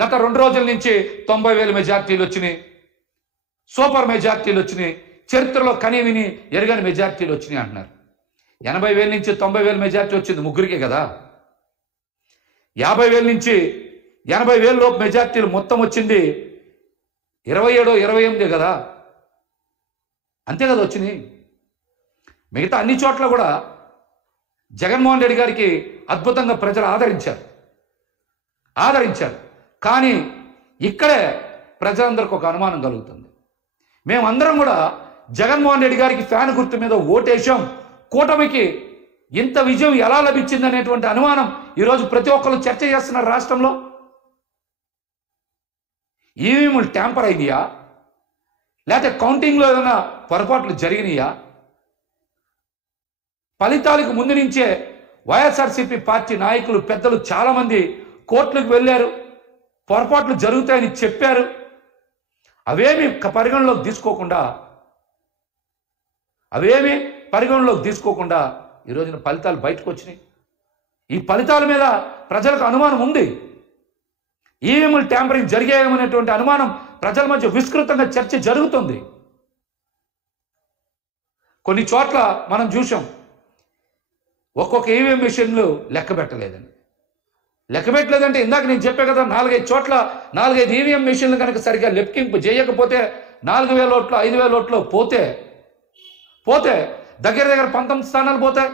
గత 2 రోజుల నుంచి 90,000 మెజార్టీలు వచ్చినాయి, సూపర్ మెజార్టీలు వచ్చినాయి, చరిత్రలో కనీవిని ఎరగని మెజార్టీలు వచ్చినాయి అంటున్నారు. 80,000 నుంచి 90,000 మెజార్టీ వచ్చింది ముగ్గురికే కదా. 50,000 నుంచి 80,000 లోపు మెజార్టీలు మొత్తం వచ్చింది 27, 28 కదా. అంతే కదా వచ్చినాయి. మిగతా అన్ని చోట్ల కూడా జగన్మోహన్ రెడ్డి గారికి అద్భుతంగా ప్రజలు ఆదరించారు. కానీ ఇక్కడే ప్రజలందరికీ ఒక అనుమానం కలుగుతుంది. మేమందరం కూడా జగన్మోహన్ రెడ్డి గారికి ఫ్యాన్ గుర్తు మీద ఓటేశాం, కూటమికి ఇంత విజయం ఎలా లభించింది అనేటువంటి అనుమానం ఈరోజు ప్రతి ఒక్కరు చర్చ చేస్తున్నారు రాష్ట్రంలో. ఈవీఎంలు ట్యాంపర్ అయినాయా, లేకపోతే కౌంటింగ్లో ఏదైనా పొరపాట్లు జరిగినాయా? ఫలితాలకు ముందు నుంచే వైఎస్ఆర్సీపీ పార్టీ నాయకులు పెద్దలు చాలామంది కోర్టులకు వెళ్ళారు, పొరపాట్లు జరుగుతాయని చెప్పారు. అవేమి పరిగణలోకి తీసుకోకుండా ఈ రోజున ఫలితాలు బయటకు వచ్చినాయి. ఈ ఫలితాల మీద ప్రజలకు అనుమానం ఉంది. ఈవీఎంలు ట్యాంపరింగ్ జరిగాయనేటువంటి అనుమానం ప్రజల మధ్య విస్తృతంగా చర్చ జరుగుతుంది. కొన్ని చోట్ల మనం చూసాం, ఒక్కొక్క ఈవీఎం మిషన్లు లెక్క పెట్టలేదంటే ఇందాక నేను చెప్పే కదా, 4-5 చోట్ల 4-5 ఈవీఎం మిషన్లు కనుక సరిగ్గా లెక్కింపు చేయకపోతే 4,000 ఓట్లు 5,000 ఓట్లు పోతే దగ్గర 19 స్థానాలు పోతాయి.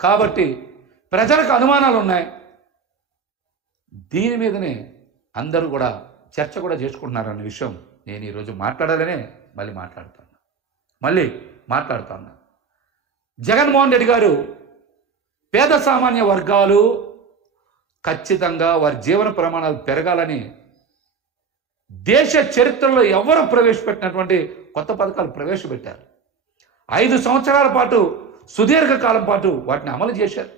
కాబట్టి ప్రజలకు అనుమానాలు ఉన్నాయి. దీని మీదనే అందరూ కూడా చర్చ కూడా చేసుకుంటున్నారన్న విషయం నేను ఈరోజు మాట్లాడాలనే మళ్ళీ మాట్లాడుతున్నా. జగన్మోహన్ రెడ్డి గారు పేద సామాన్య వర్గాలు ఖచ్చితంగా వారి జీవన ప్రమాణాలు పెరగాలని దేశ చరిత్రలో ఎవరు ప్రవేశపెట్టినటువంటి కొత్త పథకాలు ప్రవేశపెట్టారు. 5 సంవత్సరాల పాటు సుదీర్ఘకాలం పాటు వాటిని అమలు చేశారు.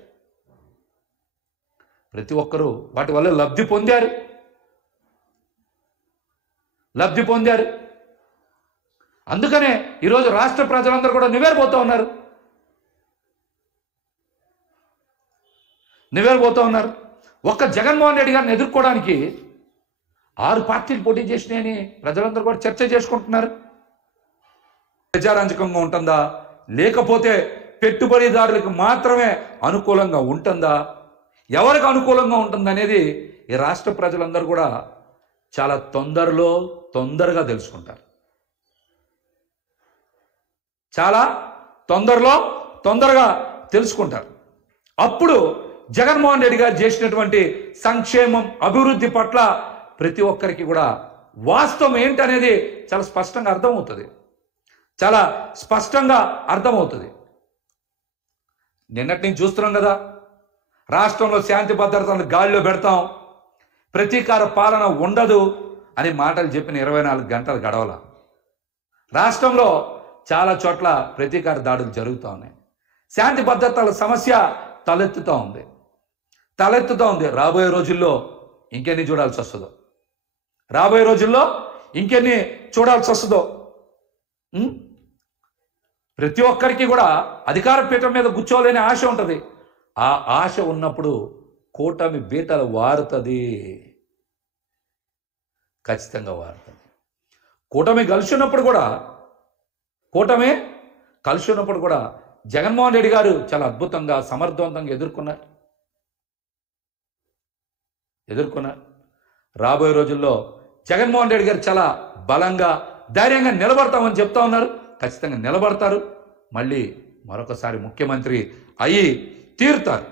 ప్రతి ఒక్కరూ వాటి వల్ల లబ్ధి పొందారు. అందుకనే ఈరోజు రాష్ట్ర ప్రజలందరూ కూడా నివేరబోతూ ఉన్నారు. ఒక్క జగన్మోహన్ రెడ్డి గారిని ఎదుర్కోవడానికి 6 పార్టీలు పోటీ చేసినాయని ప్రజలందరూ కూడా చర్చ చేసుకుంటున్నారు. ప్రజారంజకంగా ఉంటుందా, లేకపోతే పెట్టుబడిదారులకు మాత్రమే అనుకూలంగా ఉంటుందా, ఎవరికి అనుకూలంగా ఉంటుంది అనేది ఈ రాష్ట్ర ప్రజలందరూ కూడా చాలా తొందరగా తెలుసుకుంటారు. అప్పుడు జగన్మోహన్ రెడ్డి గారు చేసినటువంటి సంక్షేమం, అభివృద్ధి పట్ల ప్రతి ఒక్కరికి కూడా వాస్తవం ఏంటనేది చాలా స్పష్టంగా అర్థమవుతుంది. నిన్నటి నుంచి చూస్తున్నాం కదా, రాష్ట్రంలో శాంతి భద్రతలను గాలిలో పెడతాం, ప్రతీకార పాలన ఉండదు అని మాటలు చెప్పిన 24 గంటలు గడవల. రాష్ట్రంలో చాలా చోట్ల ప్రతీకార దాడులు జరుగుతూ ఉన్నాయి. శాంతి భద్రతల సమస్య తలెత్తుతూ ఉంది. రాబోయే రోజుల్లో ఇంకెన్ని చూడాల్సి వస్తుందో. ప్రతి ఒక్కరికి కూడా అధికార పీఠం మీద కూర్చోలేని ఆశ ఉంటుంది. ఆ ఆశ ఉన్నప్పుడు కూటమి బీటలు వారుతుంది, ఖచ్చితంగా వారుతుంది. కూటమి కలిసి ఉన్నప్పుడు కూడా జగన్మోహన్ రెడ్డి గారు చాలా అద్భుతంగా సమర్థవంతంగా ఎదుర్కొన్నారు. రాబోయే రోజుల్లో జగన్మోహన్ రెడ్డి గారు చాలా బలంగా ధైర్యంగా నిలబడతామని చెప్తా ఉన్నారు. ఖచ్చితంగా నిలబడతారు. మళ్ళీ మరొకసారి ముఖ్యమంత్రి అయ్యే తీరుతారు.